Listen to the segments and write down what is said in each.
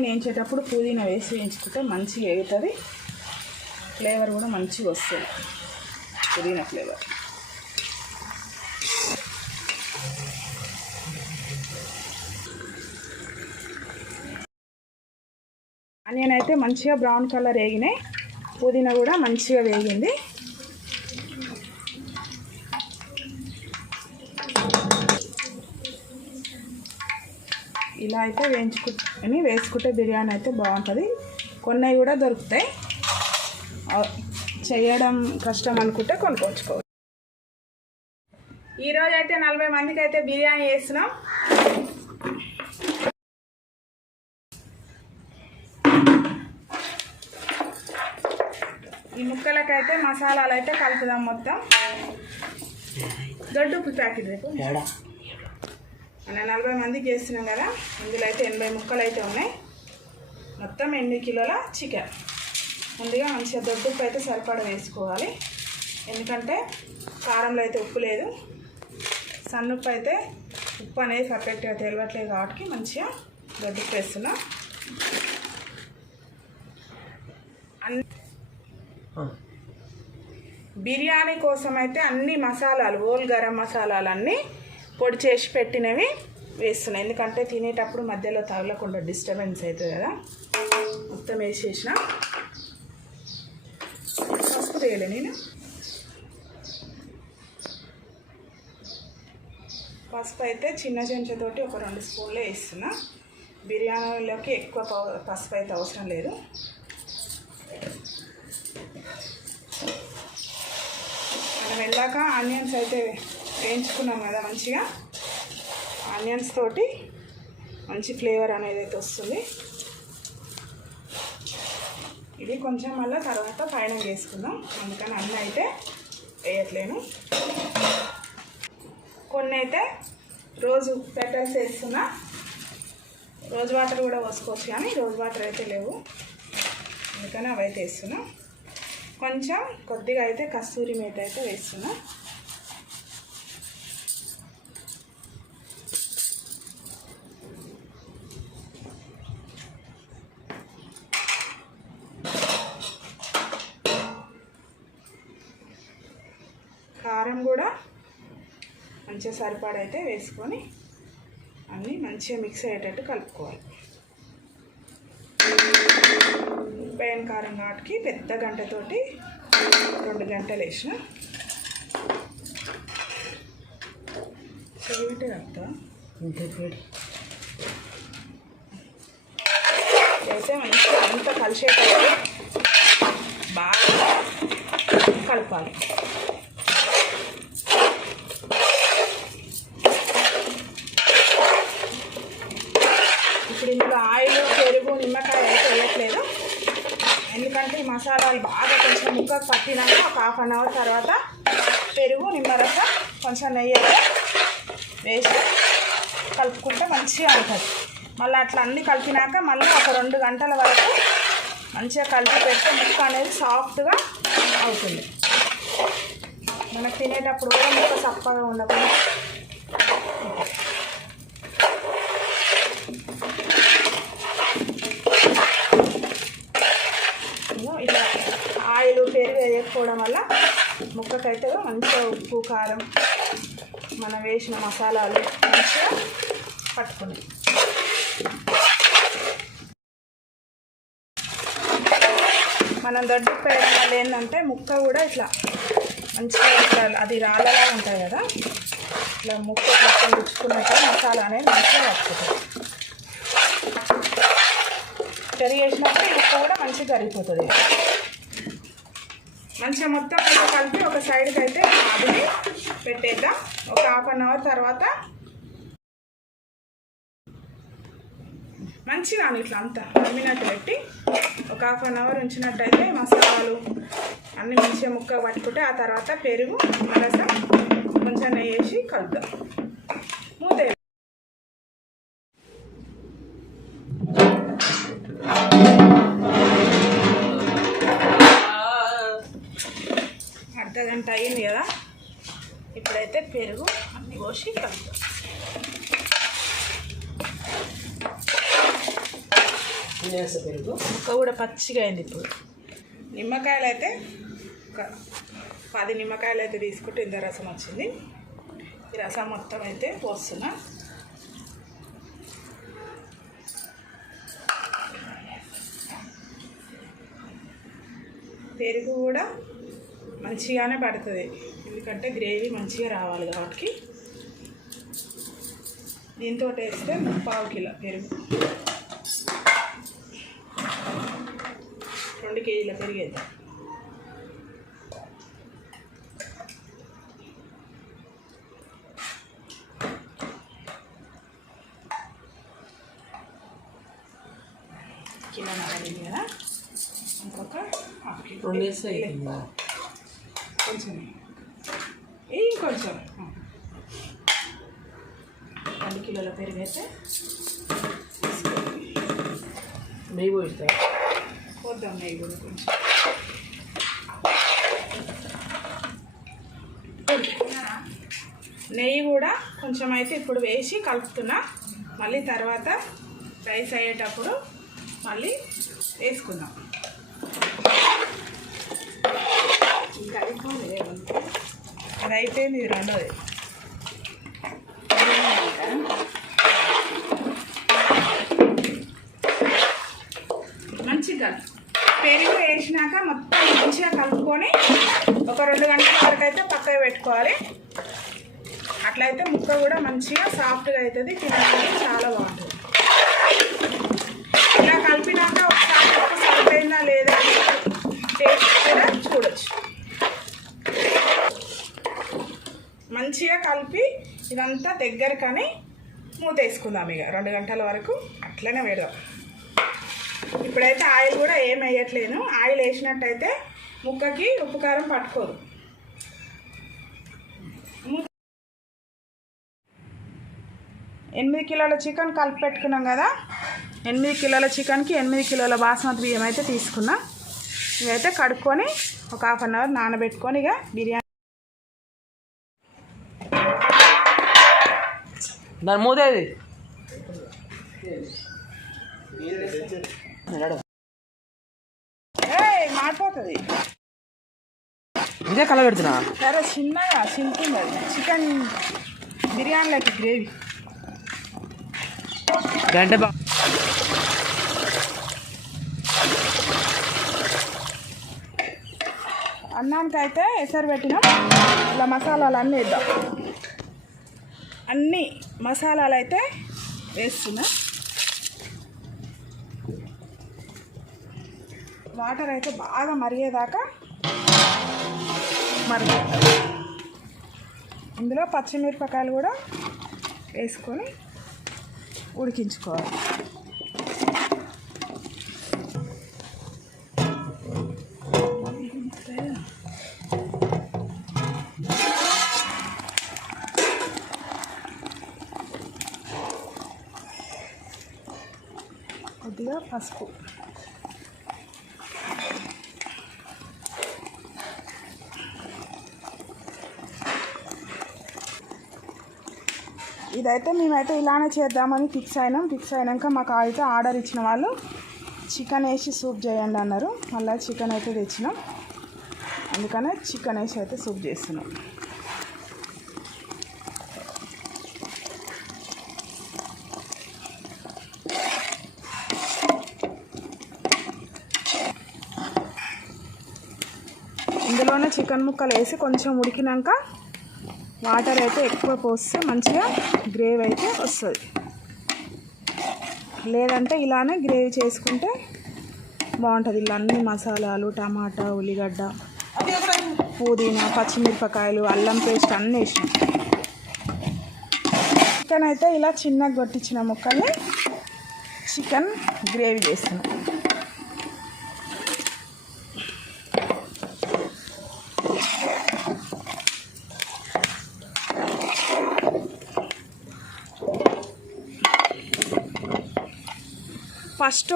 బిర్యానీని వేయించేటప్పుడు పుదీనా వేసి వేయించుకుంటే మంచిగా వేగుతుంది, ఫ్లేవర్ కూడా మంచిగా వస్తుంది, పుదీనా ఫ్లేవర్. ఆనియన్ అయితే మంచిగా బ్రౌన్ కలర్ వేగినాయి, పుదీనా కూడా మంచిగా వేగింది. ఇలా అయితే వేసుకుంటే బిర్యానీ అయితే బాగుంటుంది. కొన్ని కూడా దొరుకుతాయి, చేయడం కష్టం అనుకుంటే కొనుక్కొచ్చుకోవచ్చు. ఈరోజు అయితే 40 మందికి అయితే బిర్యానీ చేస్తున్నాం. ఈ ముక్కలకైతే మసాలాలు అయితే కలుపుదాం. మొత్తం దొడ్డు ఉప్పు ప్యాకెట్ రేపు మనం 40 మందికి చేస్తున్నాం కదా. ఇందులో అయితే 80 ముక్కలు అయితే ఉన్నాయి. మొత్తం 8 కిలోల చికెన్. ముందుగా మంచిగా దొడ్డు ఉప్పు అయితే సరిపడా వేసుకోవాలి, ఎందుకంటే కారంలో అయితే ఉప్పు లేదు. సన్నుప్పు అయితే ఉప్పు అనేది పర్ఫెక్ట్గా తెలియట్లేదు కాబట్టి మంచిగా దొడ్డు ఉప్పు వేస్తున్నాం. బిర్యానీ కోసం అయితే అన్ని మసాలాలు, హోల్ గరం మసాలాలు అన్నీ పొడి చేసి పెట్టినవి వేస్తున్నాయి, ఎందుకంటే తినేటప్పుడు మధ్యలో తగలకుండా డిస్టర్బెన్స్ అవుతుంది కదా. మొత్తం వేసేసిన. పసుపు వేయలే నేను. పసుపు అయితే చిన్న చెంచాతోటి ఒక 2 స్పూన్లే వేస్తున్నా. బిర్యానీలోకి ఎక్కువ పసుపు అయితే అవసరం లేదు. మనం వెళ్ళాక ఆనియన్స్ అయితే వేయించుకున్నాం కదా, మంచిగా ఆనియన్స్ తోటి మంచి ఫ్లేవర్ అనేది అయితే వస్తుంది. ఇది కొంచెం మళ్ళీ తర్వాత పైన వేసుకుందాం, అందుకని అన్నీ అయితే వేయట్లేను. కొన్ని అయితే రోజు పెటల్స్ వేస్తున్నా, రోజ్ వాటర్ కూడా పోసుకోవచ్చు, కానీ రోజ్ వాటర్ అయితే లేవు, అందుకని అవి అయితే వేస్తున్నా. కొంచెం కొద్దిగా అయితే కస్తూరి మేతి అయితే వేస్తున్నా. కారం కూడా మంచిగా సరిపడైతే వేసుకొని అన్నీ మంచిగా మిక్స్ అయ్యేటట్టు కలుపుకోవాలి. ఉప్పు కారం నాటికి పెద్ద గంటతోటి 2 గంటలు వేసిన. చెవిటి కలుపుతా అయితే మంచిగా అంతా కలిసేటట్టు బాగా కలపాలి. ఇప్పుడు ఇందులో ఆయిల్, పెరుగు, నిమ్మకాయ అయితే వేయట్లేదు, ఎందుకంటే ఈ మసాలాలు బాగా కొంచెం ముక్కకు పట్టినాక ఒక 1/2 అవర్ తర్వాత పెరుగు, నిమ్మరసం, కొంచెం నెయ్యి అయితే వేసి కలుపుకుంటే మంచిగా ఉంటుంది. మళ్ళీ అట్లా అన్నీ కలిపినాక మళ్ళీ ఒక 2 గంటల వరకు మంచిగా కలిపి పెడితే ముక్క అనేది సాఫ్ట్గా అవుతుంది. మనకు తినేటప్పుడు కూడా ముక్క చప్పగా ఉండకుండా. ఇలా ఆయిల్, పెరుగు వేయకపోవడం వల్ల ముక్కకైతే మంచిగా ఉప్పు, కారం, మనం వేసిన మసాలాలు మంచిగా పట్టుకున్నాయి. మనం దొడ్డు వేయడం వల్ల ఏంటంటే ముక్క కూడా ఇట్లా మంచిగా ఇట్లా అది రాళ్ళలా ఉంటుంది కదా, ఇట్లా ముక్క మొత్తం గుచ్చుకున్నప్పుడు మసాలా అనేది మంచిగా పట్టుకుంటుంది. కర్రీ వేసినప్పుడు ముక్క కూడా మంచిగా కరిగిపోతుంది. మంచిగా మొత్తం కలిపి ఒక సైడ్కి అయితే అది పెట్టేద్దాం. ఒక 1/2 అవర్ తర్వాత మంచిగా ఇట్లా అంతా నమ్మినట్టు పెట్టి ఒక 1/2 అవర్ ఉంచినట్టయితే మసాలాలు అన్నీ మంచిగా ముక్క పట్టుకుంటే ఆ తర్వాత పెరుగు, రసం, కొంచెం నెయ్యి వేసి కలుపుదాం. మూత అర్ధగంట అయింది కదా, ఇప్పుడైతే పెరుగు అన్నీ పోసి కలుపుదాం. ముక్క కూడా పచ్చిగా అయింది. ఇప్పుడు నిమ్మకాయలు అయితే ఒక 10 నిమ్మకాయలు అయితే తీసుకుంటే ఇంత రసం వచ్చింది. ఈ రసం మొత్తం అయితే పోస్తున్నా. పెరుగు కూడా మంచిగానే పడుతుంది, ఎందుకంటే గ్రేవీ మంచిగా రావాలి కాబట్టి. దీంతో వేస్తే 1/4 కిలో పెరుగు, 2 కేజీల పెరుగు వేద్దాం. కిలో నవ్వలేదు కదా, ఇంకొక హాఫ్ కిలో కొంచెం ఇంకొంచెం 2 కిలోల పెరుగు అయితే నెయ్యి పోయిస్తా. పోద్దాం నెయ్యి కూడా కొంచెం. నెయ్యి కూడా కొంచెం అయితే ఇప్పుడు వేసి కలుపుతున్నా. మళ్ళీ తర్వాత రైస్ అయ్యేటప్పుడు మళ్ళీ వేసుకుందాం. అది అయిపోయింది, ఇది రెండోది. మంచిగా పెరుగు వేసినాక మొత్తం మంచిగా కలుపుకొని ఒక 2 గంటల వరకు అయితే పక్కకు పెట్టుకోవాలి. అట్లయితే ముక్క కూడా మంచిగా సాఫ్ట్గా అవుతుంది, తినడానికి చాలా బాగుంటుంది. ఇలా కలిపినాక ఒకసారి సరిపోయిందా లేదా టేస్ట్ కూడా చూడొచ్చు. మంచిగా కలిపి ఇదంతా దగ్గరకని మూత వేసుకుందాం. ఇక 2 గంటల వరకు అట్లనే పెడదాం. ఇప్పుడైతే ఆయిల్ కూడా ఏం వేయట్లేను. ఆయిల్ వేసినట్టయితే ముక్కకి ఉప్పు కారం పట్టుకోదు. 8 కిలోల చికెన్ కలిపి పెట్టుకున్నాం కదా. 8 కిలోల చికెన్కి 8 కిలోల బాస్మతి బియ్యం అయితే తీసుకున్నా. ఇవైతే కడుక్కొని ఒక 1/2 అవర్ నానబెట్టుకొని ఇక బిర్యానీ దాని మూదేది మాడిపోతుంది. ఇదే కల పెడుతున్నా. సరే చిన్నగా సింపుల్ అది చికెన్ బిర్యానీలోకి గ్రేవీ గంట అన్నానికైతే ఎసరు పెట్టినాం. ఇలా మసాలాలు అన్నీ వేద్దాం. అన్నీ మసాలాలు అయితే వేస్తున్నా. వాటర్ అయితే బాగా మరిగేదాకా మరుగుతుంది. ఇందులో పచ్చిమిరపకాయలు కూడా వేసుకొని ఉడికించుకోవాలి. కొద్దిగా పసుపు, ఇదైతే మేమైతే ఇలానే చేద్దామని ఫిక్స్ అయినాక మాకు అయితే ఆర్డర్ ఇచ్చిన వాళ్ళు చికెన్ వేసి సూప్ చేయండి అన్నారు. మళ్ళీ చికెన్ అయితే తెచ్చినాం, అందుకనే చికెన్ వేసి అయితే సూప్ చేస్తున్నాం. ఇందులోనే చికెన్ ముక్కలు వేసి కొంచెం ఉడికినాక వాటర్ అయితే ఎక్కువ పోస్తే మంచిగా గ్రేవీ అయితే వస్తుంది. లేదంటే ఇలానే గ్రేవీ చేసుకుంటే బాగుంటుంది. ఇలా అన్ని మసాలాలు, టమాటా, ఉల్లిగడ్డ, పుదీనా, పచ్చిమిరపకాయలు, అల్లం పేస్ట్ అన్నీ వేసినాం. చికెన్ అయితే ఇలా చిన్నగా కొట్టించిన ముక్కల్ని చికెన్ గ్రేవీ చేస్తున్నాం. ఫస్ట్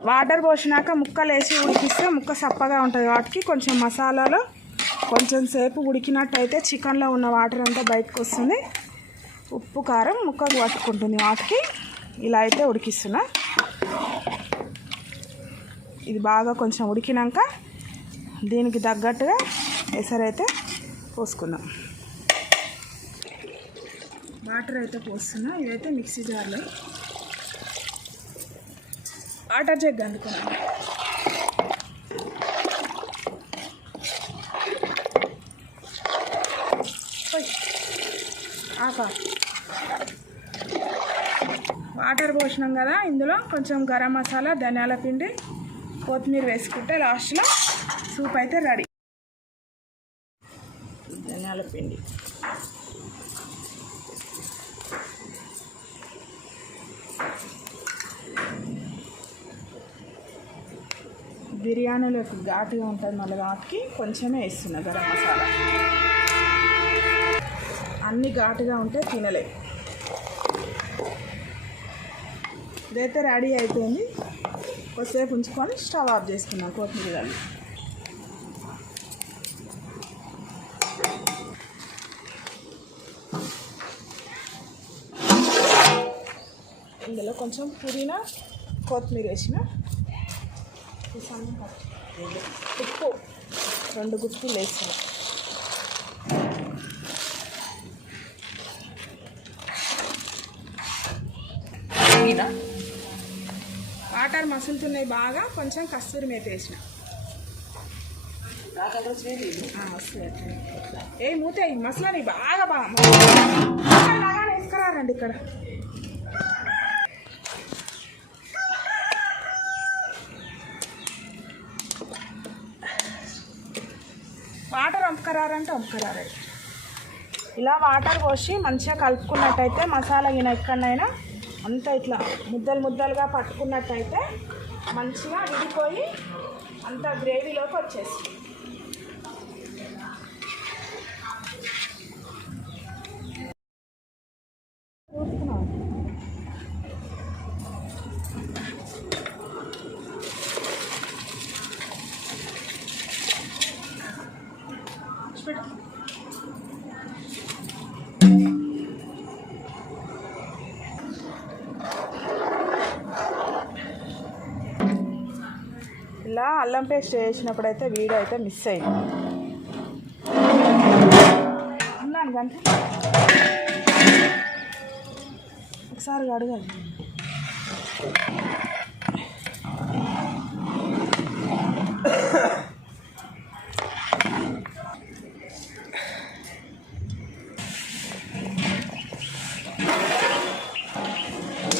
వాటర్ పోసినాక ముక్కలు వేసి ఉడికిస్తే ముక్క సప్పగా ఉంటుంది. వాటికి కొంచెం మసాలాలో కొంచెం సేపు ఉడికినట్టయితే చికెన్లో ఉన్న వాటర్ అంతా బయటకు వస్తుంది. ఉప్పు కారం ముక్కకు పట్టుకుంటుంది. వాటికి ఇలా అయితే ఉడికిస్తున్నా. ఇది బాగా కొంచెం ఉడికినాక దీనికి తగ్గట్టుగా ఎసరైతే పోసుకుందాం. వాటర్ అయితే పోస్తున్నా. ఇదైతే మిక్సీ జార్లో వాటర్ జగ్ అందుకున్నాను. వాటర్ పోసినాం కదా, ఇందులో కొంచెం గరం మసాలా, ధనియాల పిండి, కొత్తిమీర వేసుకుంటే లాస్ట్లో సూప్ అయితే రెడీ. ధనియాల పిండి, బిర్యానీలో ఘాటుగా ఉంటుంది, మళ్ళీ ఘాటుకి కొంచెమే వేస్తున్నా గరం మసాలా. అన్నీ ఘాటుగా ఉంటే తినలే. ఇదైతే రెడీ అయిపోయింది. కొద్దిసేపు ఉంచుకొని స్టవ్ ఆఫ్ చేసుకున్నాం. కొత్తిమీర కలిపి ఇందులో కొంచెం పుదీనా, కొత్తిమీర వేసిన, ఉప్పు 2 గుప్పిలు వేసిన. వాటర్ మసులుతున్నాయి బాగా, కొంచెం కస్తూరి మేతి వేసిన. ఏ మూత మసలని బాగా వేసుకురారండి ఇక్కడ. వాటర్ వంపుకరారంటే వంపుకరారండి. ఇలా వాటర్ పోసి మంచిగా కలుపుకున్నట్టయితే మసాలా గిన ఎక్కడైనా అంతా ఇట్లా ముద్దలు ముద్దలుగా పట్టుకున్నట్టయితే మంచిగా విడిపోయి అంతా గ్రేవీలోకి వచ్చేసి ఇలా అల్లం పేస్ట్ వేసినప్పుడు అయితే వీడియో అయితే మిస్ అయింది. ఉన్నాను కంటే ఒకసారి అడగాలి.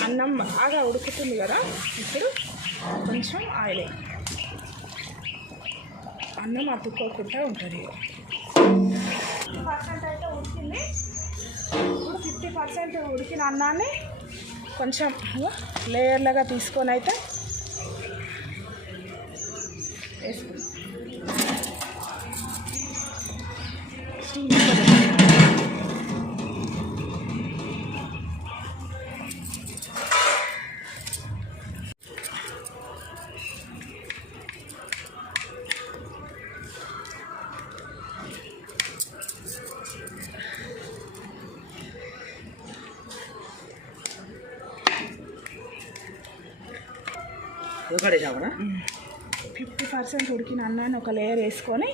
అన్నం బాగా ఉడుకుతుంది కదా, ఇప్పుడు కొంచెం ఆయిల్, అన్నం అతుక్కోకుండా ఉంటుంది. 50% అయితే ఉడికింది. ఇప్పుడు 50% ఉడికిన అన్నాన్ని కొంచెం లేయర్లుగా తీసుకొని అయితే వేసుకుందాం. పడేసామనా 50% ఉడికిన అన్నాన్ని ఒక లేయర్ వేసుకొని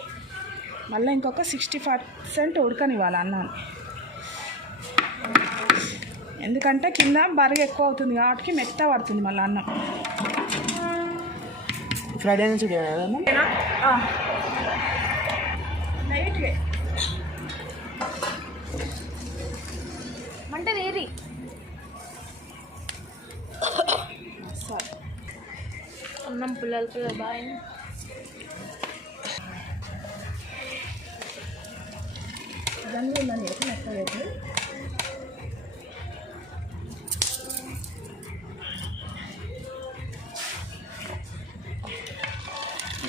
మళ్ళీ ఇంకొక 60% ఉడకనివ్వాలి అన్నాన్ని. ఎందుకంటే కింద బరుగు ఎక్కువ అవుతుంది కాబట్టి మెత్త పడుతుంది మళ్ళీ అన్నం. ఫ్రైడే నుంచి నైట్వే అంటే వేరి అన్నం పుల్లలు బాగా దాన్ని ఉందని చెప్పి మెత్తలేదు.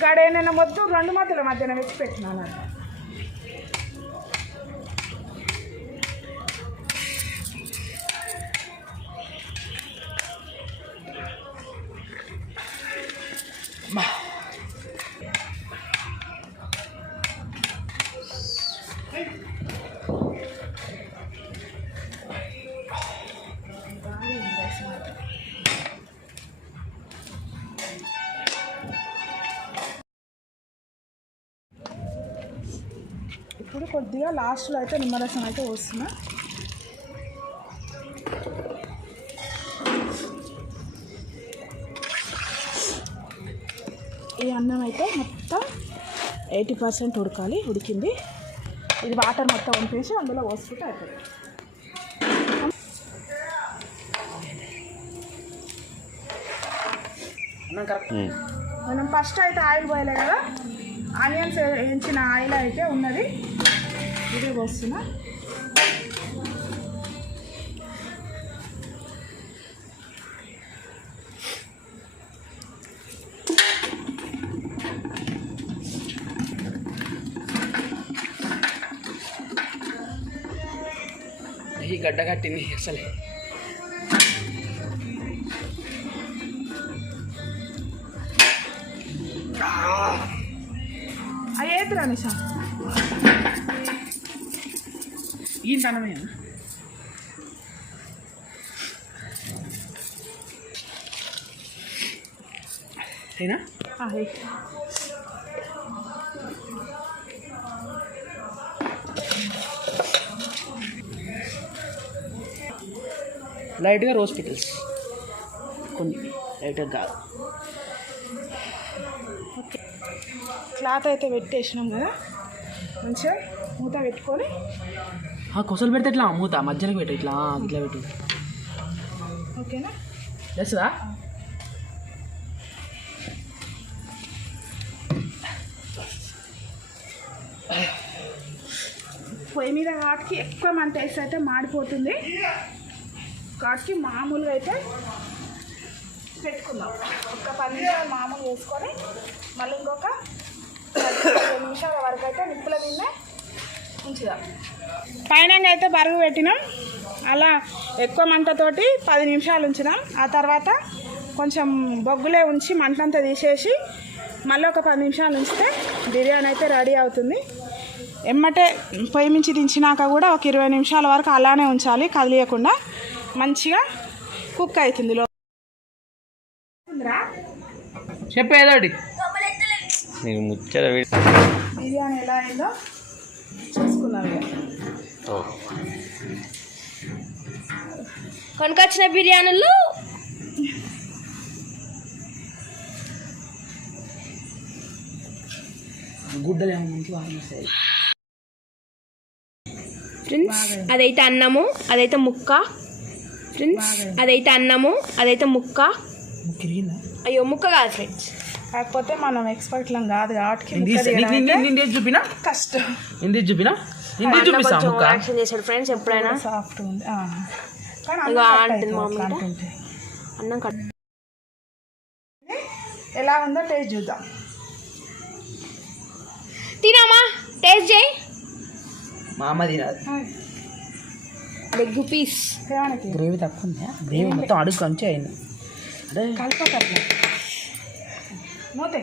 గడేనైనా మొద్దు 2 మధ్యల మధ్యన వెచ్చి పెట్టినాను. ఇప్పుడు కొద్దిగా లాస్ట్లో అయితే నిమ్మరసం అయితే పోస్తున్నా. ఈ అన్నం అయితే మొత్తం 80% ఉడకాలి. ఉడికింది. ఇది వాటర్ మొత్తం వంపేసి అందులో పోసుకుంటే అయిపోతుంది. మనం ఫస్ట్ అయితే ఆయిల్ పోయలే కదా, ఆనియన్స్ వేయించిన ఆయిల్ అయితే ఉన్నది, ఇదే పోస్తున్నా. ఈ గడ్డ కట్టింది అసలే. అయ్యేదిరా నిషా ఈ తనమే అయినా లైట్గా రోజ్ పికిల్స్ కొన్ని, లైట్గా కాదు. ఓకే, క్లాత్ అయితే పెట్టేసినాం కదా, మంచిగా మూత పెట్టుకొని కొసలు పెడితే ఇట్లా మూత మధ్యలోకి పెట్టు, ఇట్లా ఇట్లా పెట్టు. ఓకేనా? తెలుసుదా? పొయ్యి మీద వాటికి ఎక్కువ మంట వేసి అయితే మాడిపోతుంది కాబట్టి మామూలుగా అయితే పెట్టుకుందాం. ఒక 10 నిమిషాలు మామూలు వేసుకొని మళ్ళీ ఇంకొక 10 నిమిషాల వరకు అయితే నిప్పుల మీద ఉంచుదాం. పైన అయితే బరువు పెట్టినాం, అలా ఎక్కువ మంటతోటి 10 నిమిషాలు ఉంచినాం. ఆ తర్వాత కొంచెం బొగ్గులే ఉంచి మంటంతా తీసేసి మళ్ళీ ఒక 10 నిమిషాలు ఉంచితే బిర్యానీ అయితే రెడీ అవుతుంది. ఎమ్మటే పొయ్యి మించి దించినాక కూడా ఒక 20 నిమిషాల వరకు అలానే ఉంచాలి, కదిలియకుండా. మంచిగా కుక్ అవుతుంది. చెప్పేదోటి బిర్యానీ ఎలా అయిందో చూసుకున్నాం. కొనుకొచ్చిన బిర్యానీలు గుడ్డలు ఏమో వస్తాయి ఫ్రెండ్స్. అదైతే అన్నము, అదైతే ముక్క ఫ్రెండ్స్. అదైతే అన్నము, అదైతే ముక్క. అయ్యో ముక్క కాదు ఫ్రెండ్స్, కాకపోతే మనం ఎక్స్పర్ట్లం కాదు కాబట్టి చూపినా కష్టం. హిందీ చూపినా, హిందీ చూపిస్తా. యాక్షన్ చేశాడు ఫ్రెండ్స్ ఎప్పుడైనా. సాఫ్ట్ ఉంది అన్నం కట్. ఎలా ఉందో టేస్ట్ చూద్దాం. తినమ్మా, టేస్ట్ చేయి. మా అమ్మ తినాలి. లెగ్ పీస్ గ్రేవీ తక్కువ ఉందా? గ్రేవీ మొత్తం అడుగు కంచి అయింది. కలప మూతే